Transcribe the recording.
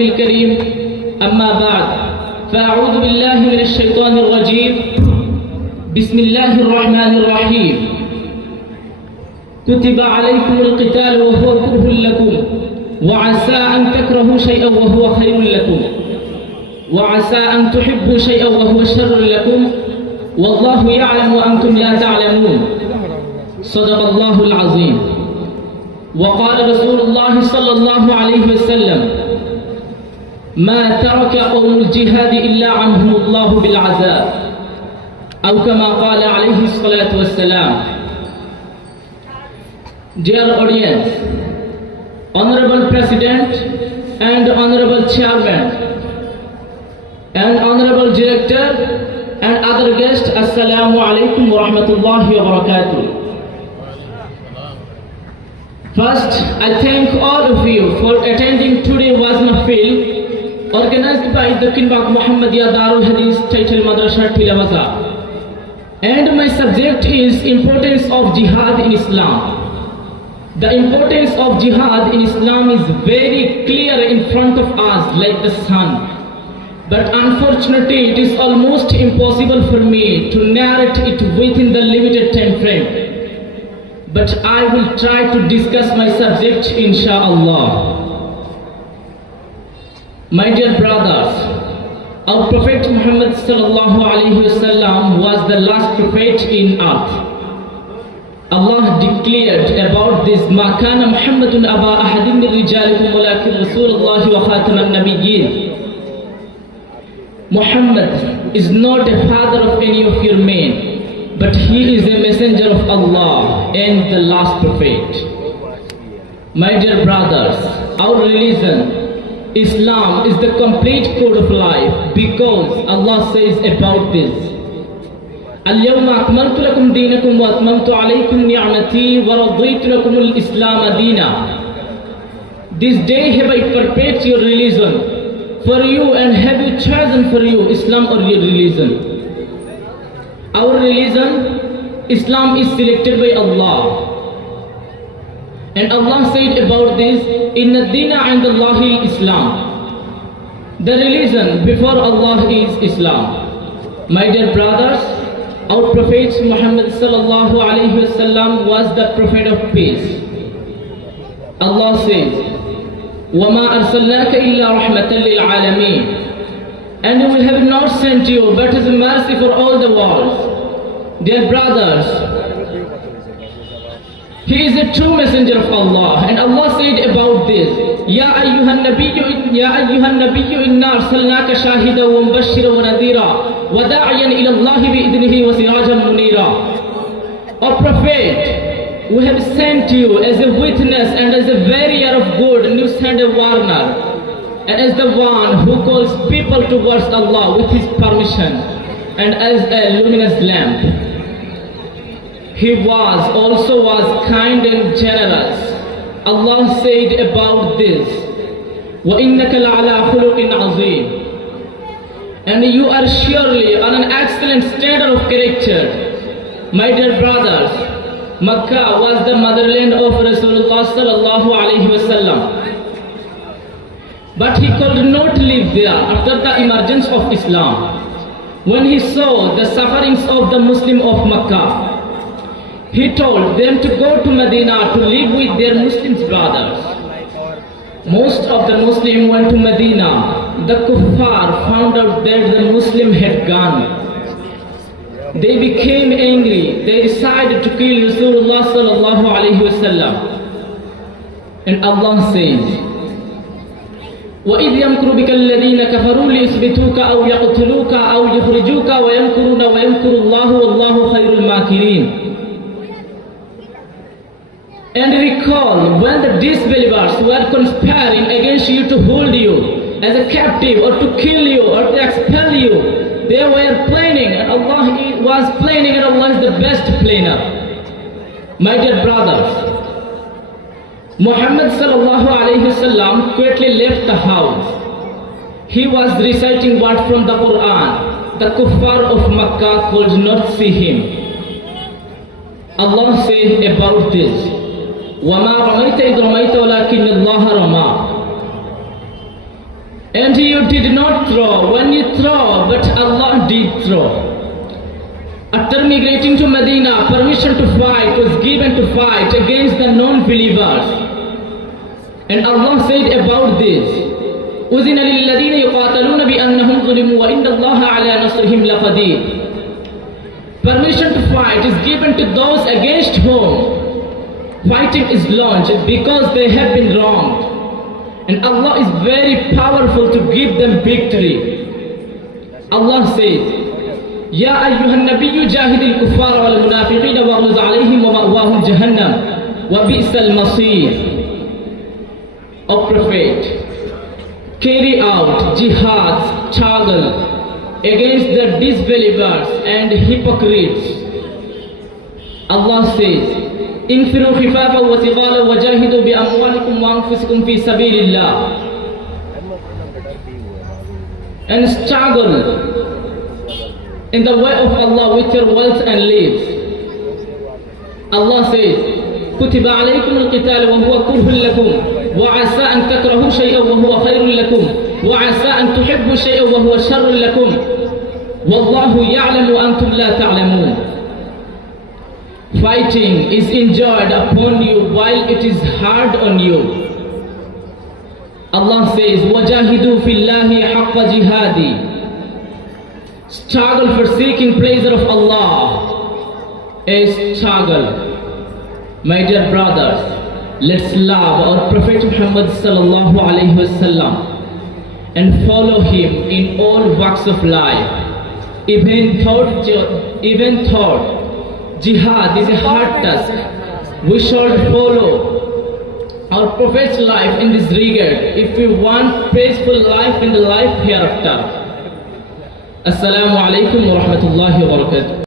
الكريم. أما بعد فأعوذ بالله من الشيطان الرجيم. بسم الله الرحمن الرحيم. كتب عليكم القتال وهو كره لكم وعسى أن تكرهوا شيئا وهو خير لكم وعسى أن تحبوا شيئا وهو شر لكم والله يعلم وأنتم لا تعلمون. صدق الله العظيم. وقال رسول الله صلى الله عليه وسلم ما ترك قوم الجهاد إلا عنهم الله بالعذاب أو كما قال عليه الصلاة والسلام Dear audience, Honorable President and Honorable Chairman and Honorable Director and other guests, Assalamu alaikum wa rahmatullahi wa barakatuh. First, I thank all of you for attending today organized by the Kinbak Muhammadiyya Darul Hadith Title Madrasa Tilawaza. And my subject is importance of jihad in Islam. The importance of jihad in Islam is very clear in front of us like the sun. But unfortunately, it is almost impossible for me to narrate it within the limited time frame. But I will try to discuss my subject insha'Allah. My dear brothers, our Prophet Muhammad sallallahu alaihi wasallam was the last prophet in earth. Allah declared about this ما كان محمد أبا أحد من رجالكم ولكن رسول الله وخاتم النبيين Muhammad is not a father of any of your men, but he is a messenger of Allah and the last prophet. My dear brothers, our religion, Islam, is the complete code of life because Allah says about this. اليوم أكملت لكم دينكم وأتممت عليكم نعمتي ورضيت لكم الإسلام دينا This day have I perpetuated your religion for you and have you chosen for you Islam or your religion. Our religion, Islam is selected by Allah. And Allah said about this, Inna dina and Allah Islam. The religion before Allah is Islam. My dear brothers, our Prophet Muhammad sallallahu alayhi wasallam was the prophet of peace. Allah says, وَمَا أَرْسَلْنَاكَ إِلَّا رَحْمَةً لِلْعَالَمِينَ And we have not sent you but as a mercy for all the worlds. Dear brothers, he is a true messenger of Allah and Allah said about this يا أيها النبي يا أيها النبي إنا أرسلناك شاهدا ومبشرا ونذيرا وداعيا إلى الله بإذنه وسراجا منيرا O Prophet, we have sent you as a witness and as a barrier of good and you send a warner and as the one who calls people towards Allah with his permission and as a luminous lamp. He was also was kind and generous. Allah said about this, وَإِنَّكَ لَعَلَى خُلُقٍ عَظِيمٍ And you are surely on an excellent standard of character. My dear brothers, Makkah was the motherland of Rasulullah sallallahu alaihi wasallam. But he could not live there after the emergence of Islam. When he saw the sufferings of the Muslim of Makkah, he told them to go to Medina to live with their Muslim brothers. Most of the Muslims went to Medina. The kuffar found out that the Muslim had gone. They became angry. They decided to kill Rasulullah sallallahu alayhi wasallam. And Allah says, وإذ يمكر بك الذين كفروا ليثبتوك أو يقتلوك أو يخرجوك ويمكرون ويمكر الله والله خير الماكرين and recall when the disbelievers were conspiring against you to hold you as a captive or to kill you or to expel you, they were planning and Allah was planning and Allah is the best planner. My dear brothers, Muhammad quickly left the house. He was reciting what from the Quran. The kuffar of Makkah could not see him. Allah says about this, وما رميت إذ رميت ولكن الله رمى And you did not throw when you throw, but Allah did throw. After migrating to Medina, permission to fight was given to fight against the non-believers. And Allah said about this, أذن للذين يقاتلون بأنهم ظلموا وإن الله على نصرهم لقدير. Permission to fight is given to those against whom fighting is launched because they have been wronged. And Allah is very powerful to give them victory. Allah says, يا أيها النبي جاهد الكفار والمنافقين واغلظ عليهم ومأواهم جهنم وبئس المصير O Prophet, carry out jihad struggle against the disbelievers and hypocrites. Allah says, انفروا خفافا وثقالا وجاهدوا بأموالكم وأنفسكم في سبيل الله. And struggle in the way of Allah with your wealth and lives. Allah says, كتب عليكم القتال وهو كره لكم وعسى أن تكرهوا شيئا وهو خير لكم وعسى أن تحبوا شيئا وهو شر لكم. والله يعلم وأنتم لا تعلمون. Fighting is enjoyed upon you while it is hard on you. Allah says, وَجَاهِدُوا فِي اللَّهِ حَقَّ جِهَادِي Struggle for seeking pleasure of Allah is struggle. My dear brothers, let's love our Prophet Muhammad sallallahu alaihi wasallam and follow him in all walks of life. Even thought, even thought jihad is a hard task. We should follow our Prophet's life in this regard if we want peaceful life in the life hereafter. Assalamu alaikum wa rahmatullahi wa barakatuh.